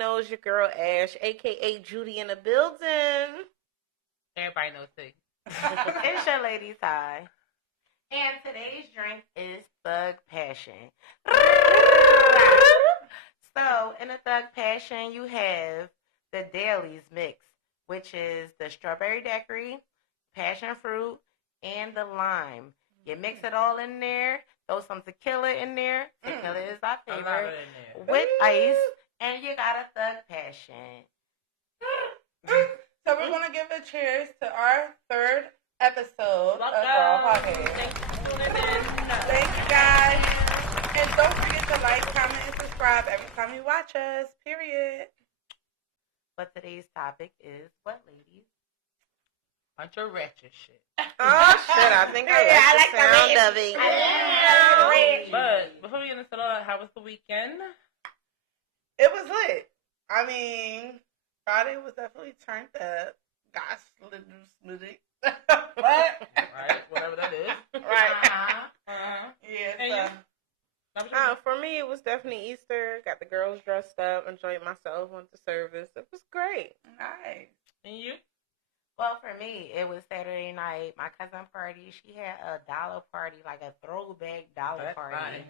know it's your girl Ash, aka Judy, in the building. Everybody knows too. It's your lady Ty. And today's drink is Thug Passion. So, in the Thug Passion, you have the Dailies mix, which is the strawberry daiquiri, passion fruit, and the lime. You mix it all in there, throw some tequila in there. Tequila is our favorite. With ice, and you got a Thug Passion. So we're going to give a cheers to our third episode of Raw Podcast. Thank you guys. And don't forget to like, comment, and subscribe every time you watch us. Period. But today's topic is what, ladies? Bunch of ratchet shit. Oh, shit. I think I like the sound of it. But before we get into that, how was the weekend? It was lit. I mean, Friday was definitely turned up. Got smoothie. What? Right, whatever that is. Right. Yeah, so. For me, it was definitely Easter. Got the girls dressed up, enjoyed myself, went to service. It was great. Nice. And you? Well, for me, it was Saturday night. My cousin party. She had a dollar party, like a throwback dollar party.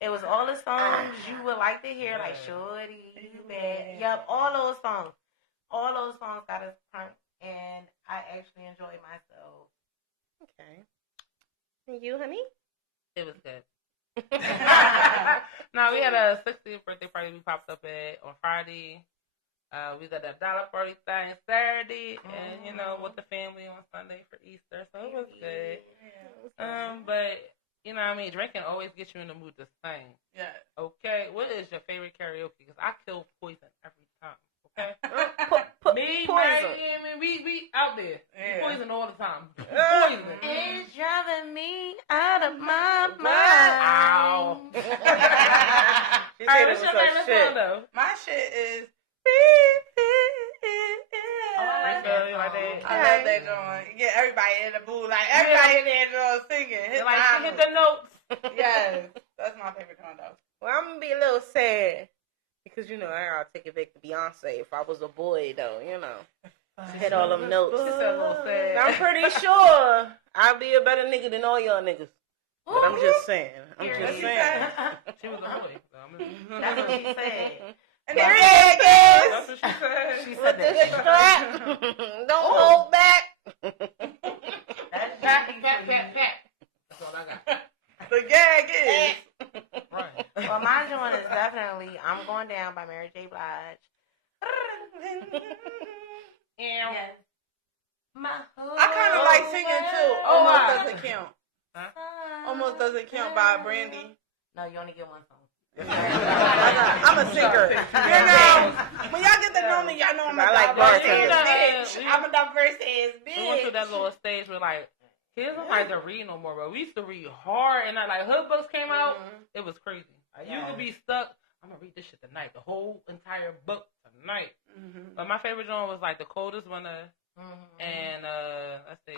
It was all the songs you would like to hear, like Shorty, You Bad. Yep, all those songs. All those songs got us pumped, and I actually enjoyed myself. Okay. And you, honey? It was good. No, we had a 60th birthday party we popped up at on Friday. We did a dollar party thing Saturday, and with the family on Sunday for Easter, so it was good. But you know what I mean, drinking always gets you in the mood to sing. Yeah. Okay, what is your favorite karaoke? Because I kill Poison every time. Okay. Me, Poison. we out there. Yeah. Poison all the time. Poison. It's driving me out of my mind. Ow. She All right, said it what's was your her favorite shit. song though? My shit is. I love that joint. Get everybody in the booth, like everybody in there joint singing. Like she hit the notes. Yes, that's my favorite joint though. Well, I'm going to be a little sad because, I gotta take it back to Beyonce if I was a boy, though, She hit all them notes. She's a little sad. I'm pretty sure I'll be a better nigga than all y'all niggas. But I'm just saying. She was a boy. That's what she said. And That's what she said. She With said this that. strap, don't hold back. That's Pat. That's all I got. the gag is. Right. Well, my joint is definitely I'm Going Down by Mary J. Blige. Yeah. Yes. I kind of like singing too. Almost doesn't count. Almost doesn't count by Brandy. No, you only get one song. I'm a singer. When y'all get to know me, y'all know I'm a diverse ass bitch. I'm a diverse ass bitch. We went to that little stage where kids don't like to read no more, but we used to read hard, and hood books came out. It was crazy. You could be stuck. I'm gonna read this shit tonight, the whole entire book tonight. But my favorite genre was The Coldest Winter, and let's see,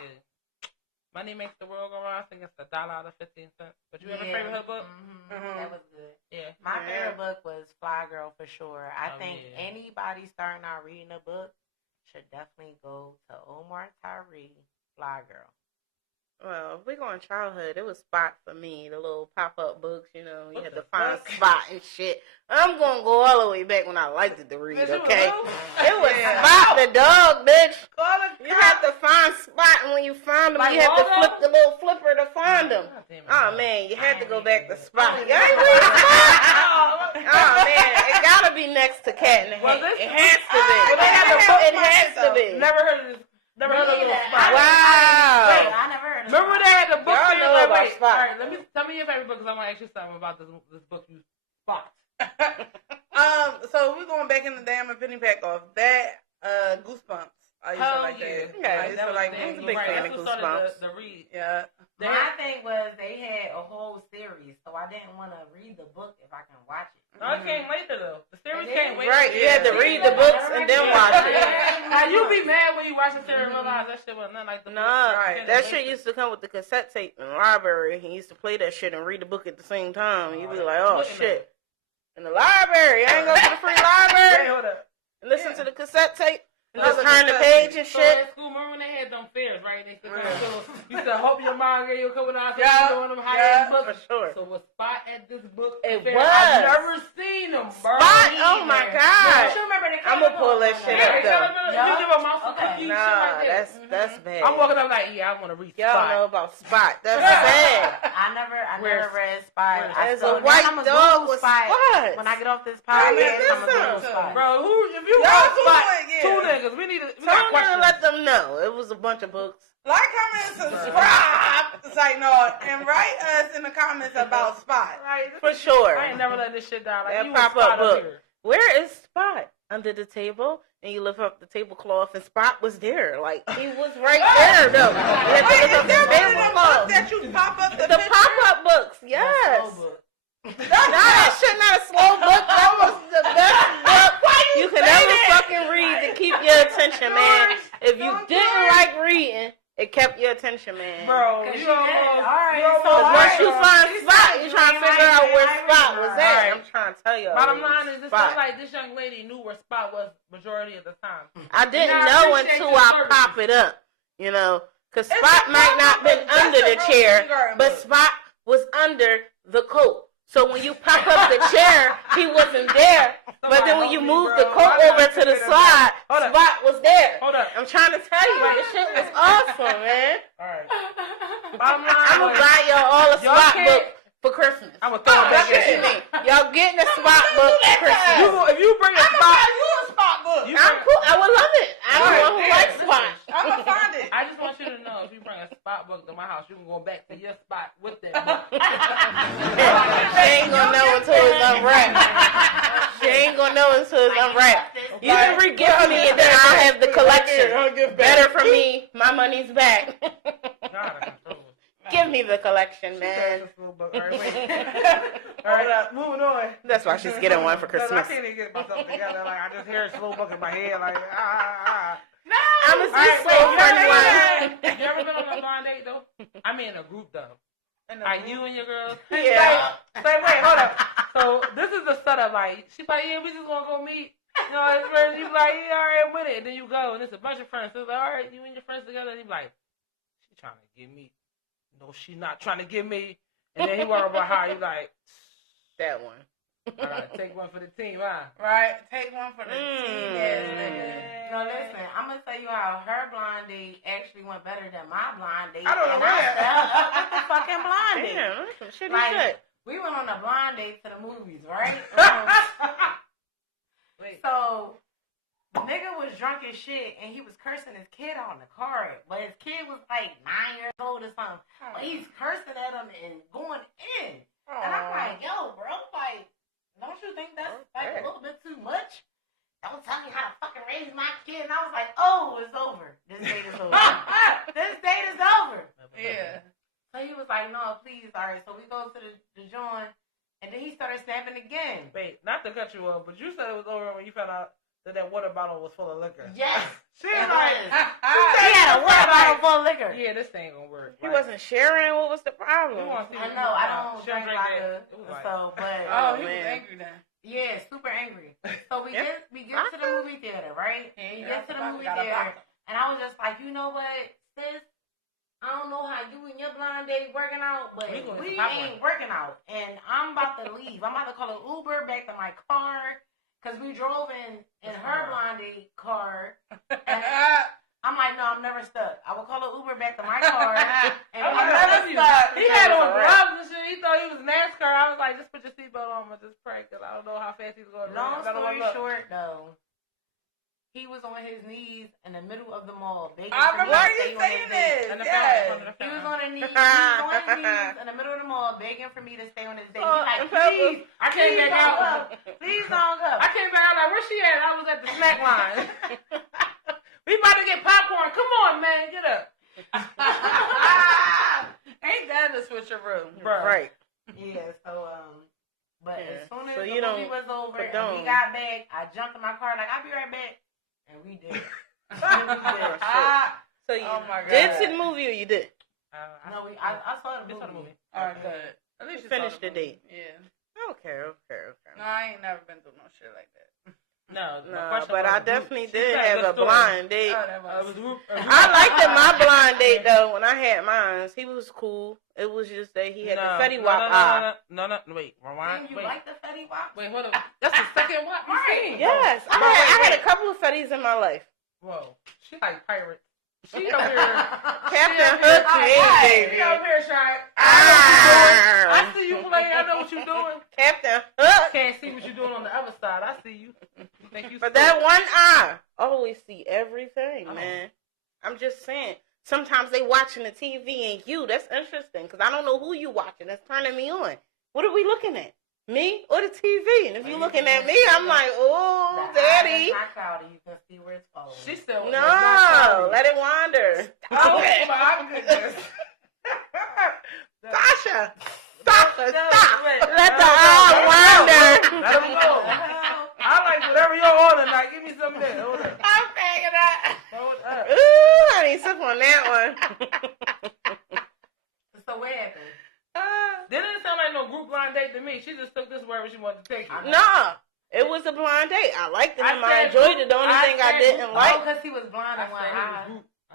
Money Makes the World Go Round. I think it's $1.15. But you have a favorite hood book? That was good. Yeah. My favorite book was Fly Girl for sure. I think yeah. anybody starting out reading a book should definitely go to Omar Tyree, Fly Girl. Well, if we're going childhood, it was Spot for me. The little pop-up books, you had to find Spot and shit. I'm going to go all the way back when I liked it to read, okay? It was Spot the dog, bitch. You had to find Spot, and when you found him, you had to flip the little flipper to find him. Oh, man, you had to go back to Spot. You ain't read Spot? Oh, man, it got to be next to Cat in the Hat. It has to be. It has to be. Never heard of this. Never heard of this Spot. Wow. Wait, I never heard of Remember they had the book Y'all thing? know about Wait, Spot. all right, tell me your favorite book, because I want to ask you something about this book you Spot. So we're going back in the day. I'm a penny pack off that. Goosebumps. I used to like that. Yeah, I used to like a big fan of Goosebumps. The read. Yeah. My thing was they had a whole series, so I didn't want to read the book if I can watch it. No, it came later though. The series came later. Right, you had to read the books and then watch it. Now you be mad when you watch the series and realize that shit was nothing like the book. Nah, that shit used to come with the cassette tape in the library. He used to play that shit and read the book at the same time. You'd be like, oh shit. In the library. library. I ain't go to the free library. Hold up. Listen to the cassette tape. Just turn the page and so shit. at school, remember when they had them fairs, right? They you said, hope your mom gave you a couple dollars. Yeah, Doing them high-end books. For sure. So was Spot at this book It fair? was. I've never seen them, bro. Spot? Oh my God. I'm gonna pull that shit up though. You give a mouse a cookie, shit Nah, like that. that's bad. I'm walking up like, yeah, I want to read Y'all Spot. know about Spot. That's bad. I never read Spy. There's a white dog with Spot. When I get off this podcast, I'm gonna Google Spy. Bro, if you want Spot, two niggas, we need to let them know. It was a bunch of books. Like, comment, subscribe. It's like, no, and write us in the comments about Spot. Right, For sure. I ain't never let this shit down. Like, That you pop Spot up book. here. Where is Spot? Under the table, and you lift up the tablecloth, and Spot was there. Like, he was right there, though. You had to Wait, lift is up there the one of them tablecloth. books that you pop up the The picture? pop-up books, yes. That shit not a slow book. That was the best book you can ever fucking read to keep your attention, man. If you didn't like reading, it kept your attention, man. Bro, you almost. Once you find Spot, you trying to figure out where Spot was at. Right. I'm trying to tell you. Bottom line is, this sounds like this young lady knew where Spot was majority of the time. I didn't And I know appreciate until your I service. pop it up, you know, because Spot might not been under the chair, but Spot was under the coat. So when you pop up the chair, he wasn't there. But then when you move the coat over to the slide, Spot was there. Hold up. I'm trying to tell you, this shit was awesome, man. Alright. Bottom line, I'm gonna buy y'all all a Y'all Spot can't- book for Christmas. I'm gonna throw it back in. Y'all getting a Spot book for Christmas. If you bring a Spot, You a Spot book. I'm cool. I would love it. I'm the one who likes Spot. I'm gonna find it. I just want you to know, if you bring a Spot book to my house, you can go back to your spot with that book. She ain't gonna know until it's unwrapped. She ain't gonna know until it's unwrapped. You can re-gift me and then I'll have the collection. Better for me. My money's back. Give me the collection, man. Alright, moving on. That's why she's getting one for I Christmas. can't even get myself together. Like, I just hear a slow book in my head. Like, I'm gonna see slow funny one. You ever been on a blind date though? I mean, in a group though. Like you and your girls. Yeah. Say, wait, hold up. So this is the setup. Like she's like, yeah, we just gonna go meet. You know, at first you like, yeah, all right, I'm with it. And then you go, and it's a bunch of friends. So it's like, all right, you and your friends together. And you like, she trying to get me. No, she not trying to get me. And then he worry about how you like that one. All right, take one for the team, huh? Right, take one for the team, ass nigga. No, listen, I'm gonna tell you how her blind date actually went better than my blind date. I don't know and I that. fell up with the fucking blind date. Damn, that's some shitty Like, shit. we went on a blind date to the movies, right? Wait. So the nigga was drunk as shit, and he was cursing his kid out in the car. But his kid was like 9 years old or something. But he's cursing at him and going in. And I'm like, yo, bro, like, don't you think that's like a little bit too much? Don't tell me how to fucking raise my kid. And I was like, oh, it's over. This date is over. This date is over. Yeah. So he was like, no, please. All right. So we go to the joint, and then he started snapping again. Wait, not to cut you off, but you said it was over when you found out that water bottle was full of liquor. Yes. She like, he had a water bottle full of liquor. yeah, this ain't gonna work. He wasn't sharing. What was the problem? I know. I don't drink vodka, so but He was angry then. yeah, super angry. So we get to the movie theater, right? Yeah, We get to the movie theater, and I was just like, you know what, sis? I don't know how you and your blind date working out, but we ain't working out. And I'm about to leave. I'm about to call an Uber back to my car. Because we drove in her blind date car. And I'm like, no, I'm never stuck. I will call an Uber back to my car. And I'm never stuck. He had on gloves and shit. He thought he was NASCAR. I was like, just put your seatbelt on and just pray. Because I don't know how fast he's going to run. Long story short, though, he was on his knees in the middle of the mall. I remember you saying this. Yes. He was on his knees. He was on his knees in the middle of the mall begging for me to stay on his date. He's like, please, I came back out. Please don't go. I came back out like, where she at? I was at the snack line. We about to get popcorn. Come on, man. Get up. Ain't that a switcheroo? Bro. Right. Yeah, so, but as soon as So the you movie was over and we got back, I jumped in my car like, I'll be right back. And we did. So you Oh my did God. see the movie or you did? No, I saw the movie. movie. All right, good. At least you Finished saw the date. Yeah. Okay. No, I ain't never been through no shit like that. No, but I definitely did have a blind date. I liked my my blind date though. When I had mine, he was cool. It was just that he had the Fetty Wap eye. No, wait, rewind. You like the Fetty Wap? Wait, hold on. That's the second Wap you seen. Yes, I had a couple of Fetties in my life. Whoa, she like pirates. She up here. Captain Hook, baby. She up here trying. I see you playing. I know what you're doing. Captain Hook. Can't see what you're doing on the other side. I see you. But that one eye, always see everything, man. I'm just saying. Sometimes they watching the TV and you. That's interesting because I don't know who you watching. That's turning me on. What are we looking at? Me or the TV? And if you're looking at me, I'm like, oh, daddy. It's not cloudy. You can see where it's falling. She still no. Let it wander. Okay, my goodness. Sasha, stop. Let the eye wander. Let him go. I like whatever you're on tonight. Give me some of that. Hold up. I'm banging that. Hold up. Ooh, I need sip on that one. So what happened? Didn't sound like no group blind date to me. She just took this wherever she wanted to take it. Nah, it was a blind date. I liked it. I enjoyed it. The only thing I didn't like. Oh, because he was blind in one eye.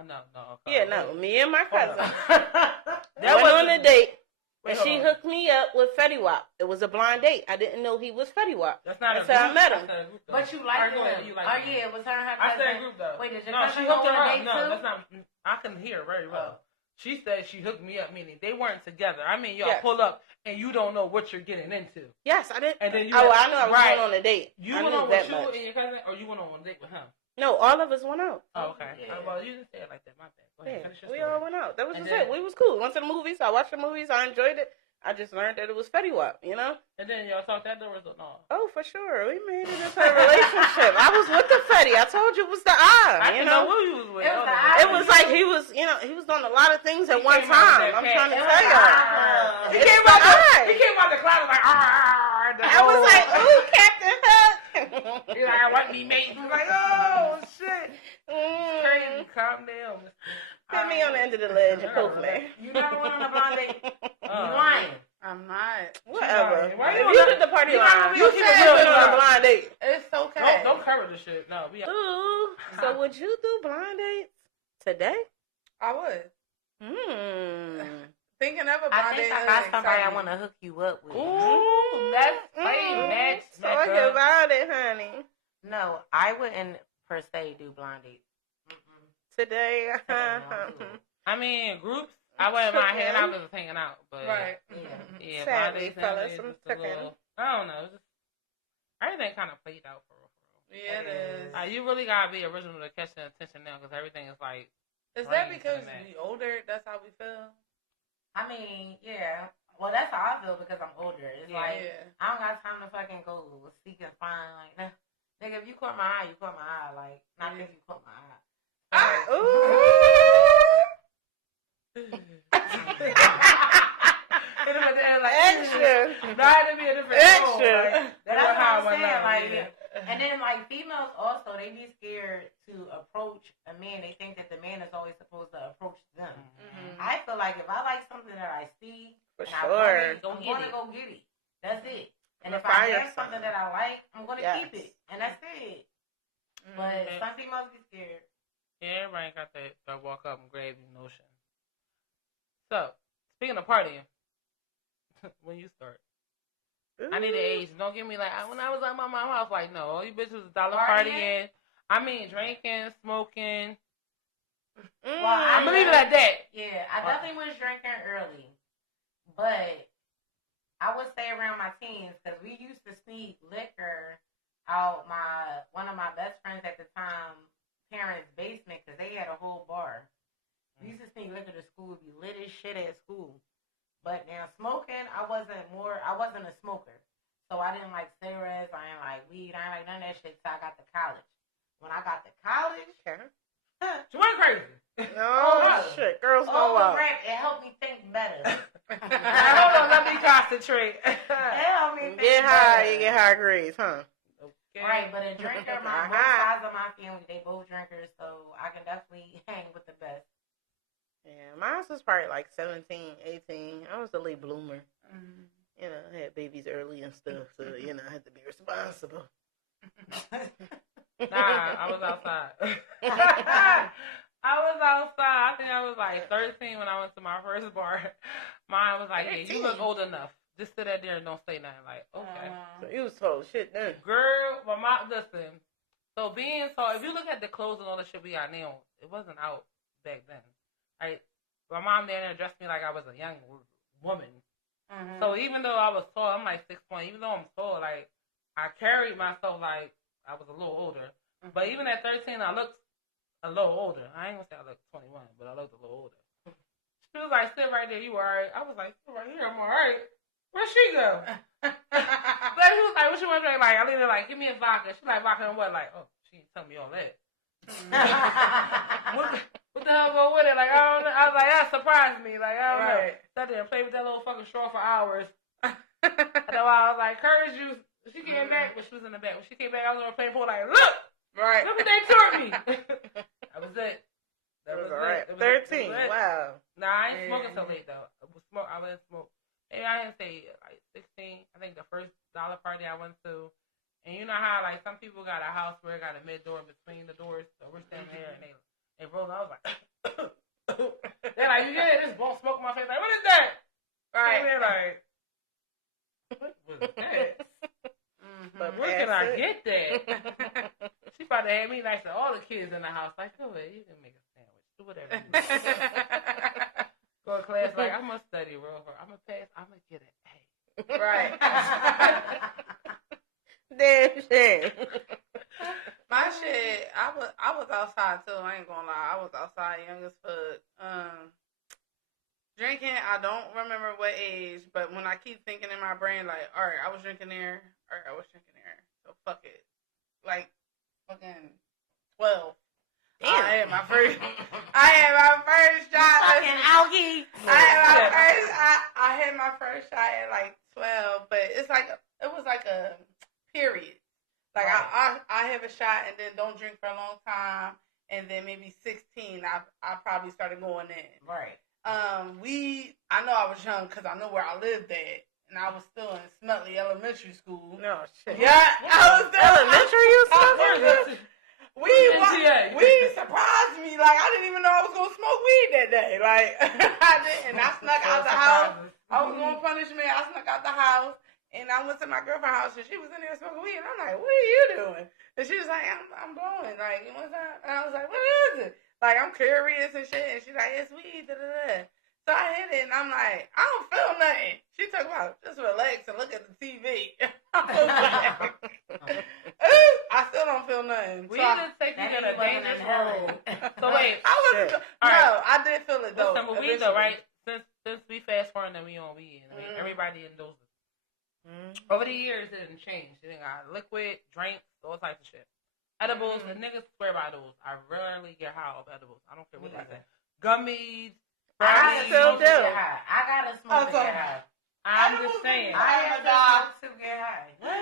No. Yeah, no. Me and my cousin That went was on a date. And she on. hooked me up with Fetty Wap. It was a blind date. I didn't know he was Fetty Wap. That's not Until I met him. But you liked him. You liked Oh, yeah, it was her and her I cousin. said group though. Wait, did your no, cousin she go hooked her on a up. date No, too? that's not. I can hear very well. She said she hooked me up, meaning they weren't together. I mean, y'all pull up and you don't know what you're getting into. Yes, I did. And then you I knew I was going on a date. You went on with you and your cousin, or you went on a date with him? No, all of us went out. Oh, okay. Yeah. Well, you didn't say it like that. My bad. Go ahead, Yeah, we all went out. That was just it. We was cool. Went to the movies. I watched the movies. I enjoyed it. I just learned that it was Fetty Wap, you know? And then y'all talked afterwards or no? Oh, for sure. We made it into a relationship. I was with the Fetty. I told you it was the eye, I you know? who you was with. It was like he was, you know, he was doing a lot of things at one time. I'm trying to tell y'all. He came out the closet like, I was like, ooh, Captain Hook. He's like, I want me, mate. I was like, oh, shit. Crazy. Calm down. Put me on the end of the ledge and poke me. You never went on a blind date? You lying. I'm not. Whatever. Why You did the party line. You keep it on a blind date. It's okay. Don't cover the shit. No. Ooh. So would you do blind dates today? I would. Thinking of a blind I think date. I got somebody I want to hook you up with. Ooh, that's match. Talk about it, honey. No, I wouldn't per se do blind dates. Today. I mean, groups. I wouldn't mind hanging out because hanging out, but Right. yeah, Sadly, blind dates fellas, is I'm just a little. I don't know. It's just, everything kind of played out for real. Yeah, it is. You really gotta be original to catch the attention now because everything is like. Is that because we older? That's how we feel. I mean, yeah. Well, that's how I feel because I'm older. It's like, I don't got time to fucking go seek and find. Like, nah. Nigga, if you caught my eye, you caught my eye. Like, not if you caught my eye. Extra. Not to be a different Extra. That's what I'm saying. Like, and then like females also, they be scared to approach a man. They think that the man is always supposed to approach them. I feel like if I like something that I see, For and sure. I'm going to go get it. That's it. And if Fire I have something that I like, I'm going to keep it. And that's it. But some females be scared. Yeah, everybody got that walk up and grab you notion. So, speaking of partying, when you start, I need an age. Don't give me like, when I was at my mom's house, like, no, all you bitches was dollar partying. I mean, drinking, smoking. Well, I'm gonna leave it at that. Yeah, I definitely was drinking early. But I would say around my teens, because we used to sneak liquor out one of my best friends at the time, parents' basement, because they had a whole bar. We used to sneak liquor to school, be lit as shit at school. But now smoking, I wasn't a smoker. So I didn't like cigarettes, I didn't like weed, I didn't like none of that shit till I got to college. When I got to college, She went crazy. No, shit. Girls know what. It helped me think better. Hold on, let me concentrate. It helped me think Get high, better. you get high grades, huh? Okay. Right, but a drinker, both sides of my family, they both drinkers, so I can definitely hang with the best. Yeah, mine was probably like 17, 18. I was a late bloomer. You know, I had babies early and stuff, so, you know, I had to be responsible. Nah, I was outside. I think I was like 13 when I went to my first bar. Mine was like, yeah, you look old enough. Just sit there and don't say nothing. Like, okay. So you was told shit then. Girl, my mom, listen. So if you look at the clothes and all the shit we got now, it wasn't out back then. Like, my mom there dressed me like I was a young woman. Mm-hmm. So even though I was tall, I'm like 6'1". Even though I'm tall, like, I carried myself like I was a little older. Mm-hmm. But even at 13, I looked a little older. I ain't gonna say I looked 21, but I looked a little older. She was like, sit right there, you alright? I was like, sit right here, I'm alright. Where'd she go? But she was like, what she want to drink? Like, I leave her like, give me a vodka. She like, vodka and what? Like, oh, she ain't telling me all that. what the hell go with it? Like, I don't know. I was like, that surprised me. Like, I don't know. Sat there and played with that little fucking straw for hours. And then I was like, courage juice. She came back, but she was in the back. When she came back, I was on playing pool like, look! Right. Look what they taught me. That was it. That was right. It. 13. Wow. Nah, I ain't smoking till late though. I wouldn't smoke. Maybe I didn't say like 16. I think the first dollar party I went to, and you know how like some people got a house where it got a mid door between the doors, so we're standing there and they roll. I was like, they're like, you get it? This won't smoke in my face. Like, what is that? Right. And they're like, what was that? But where can I get that? She probably had me nice to all the kids in the house. Like, go ahead, you can make a sandwich. Do whatever you want. Go to class like, I'm going to study real hard. I'm going to pass. I'm going to get an A. Right. Damn shit. My shit, I was outside too. I ain't gonna lie. I was outside young as fuck. Drinking, I don't remember what age, but when I keep thinking in my brain, like, all right, I was drinking there. All right, I was drinking there. So fuck it. Like, fucking 12. Damn. I had my first shot. Fucking algae. I had my first shot at like 12, but it's like it was like a period. Like right. I have a shot and then don't drink for a long time, and then maybe 16, I probably started going in. Right. I know I was young because I know where I lived at. And I was still in Snutley Elementary School. No shit. Yeah, I was still elementary. We surprised me. Like I didn't even know I was gonna smoke weed that day. Like I didn't. And I snuck out the house. I was going punishment. I snuck out the house, and I went to my girlfriend's house, and she was in there smoking weed. And I'm like, "What are you doing?" And she was like, "I'm blowing." Like, you know what I'm saying? And I was like, "What is it?" Like I'm curious and shit. And she's like, "It's weed." Da da da. So I hit it, and I'm like, I don't feel nothing. She talking about just relax and look at the TV. I still don't feel nothing. We just take you to a dangerous road. So wait, I did feel it though. Listen, but weed though, right? Since we fast forward and we on weed, and everybody endorses. Over the years, it didn't change. It got liquid, drinks, all types of shit. Edibles, the niggas swear by those. I rarely get high off edibles. I don't care what they say. Gummies. I still do. I gotta smoke to get high. I'm just saying. I have to get high. What?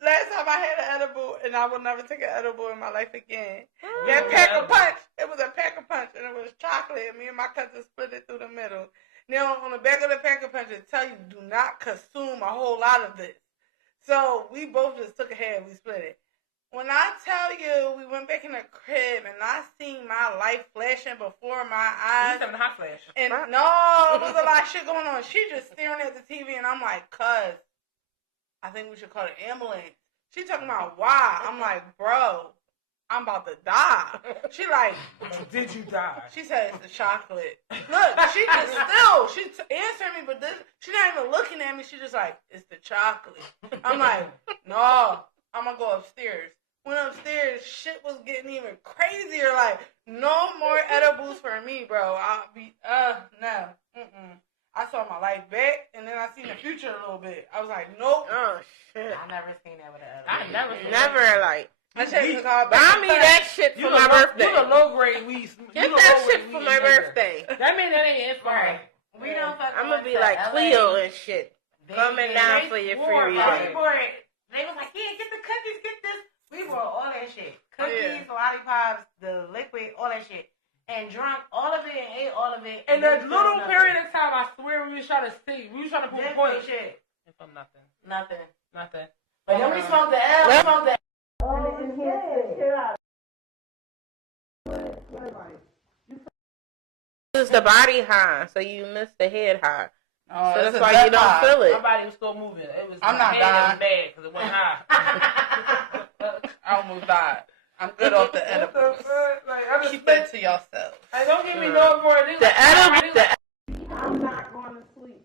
Last time I had an edible, and I will never take an edible in my life again. That pack of punch. It was a pack of punch, and it was chocolate, and me and my cousin split it through the middle. Now, on the back of the pack of punch, it tell you, do not consume a whole lot of this. So, we both just took a half, we split it. When I tell you, we went back in the crib and I seen my life flashing before my eyes. You having a hot flash. And no, there was a lot of shit going on. She just staring at the TV and I'm like, cuz, I think we should call the ambulance. She talking about why. I'm like, bro, I'm about to die. She like, did you die? She said it's the chocolate. Look, she just still, she answering me, but she not even looking at me. She just like, it's the chocolate. I'm like, no, I'm gonna go upstairs. Went upstairs, shit was getting even crazier. Like, no more edibles for me, bro. I'll be, no. I saw my life back, and then I seen the future a little bit. I was like, nope. Oh, shit. I never seen that with an edible. I never like. Buy me that shit for my birthday. You the low grade weed. Get that shit for my birthday. That means that ain't it for her. We don't fuck. I'm gonna be like Cleo and shit. Coming down for your free weekend. They was like, yeah, get the cookies, get this. We bought all that shit. Cookies, lollipops, the liquid, all that shit. And drunk all of it and ate all of it. And that little period of time, I swear we was trying to see. We was trying to prove a point. Shit. Nothing. But then we smoked the L. We smoked the This is the body high, so you miss the head high. Oh, so that's why you don't feel it. My body was still moving. It was. I'm not dying. It was bad because it went high. I almost died. I'm good off the edibles. Keep that to yourself. Hey, don't give me no more. The edible. I'm not going to sleep.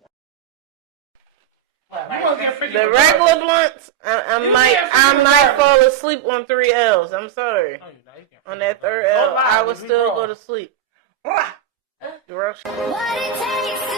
The regular blunts, I might fall asleep on 3 L's. I'm sorry. On that 3rd L, I would still go to sleep. What it takes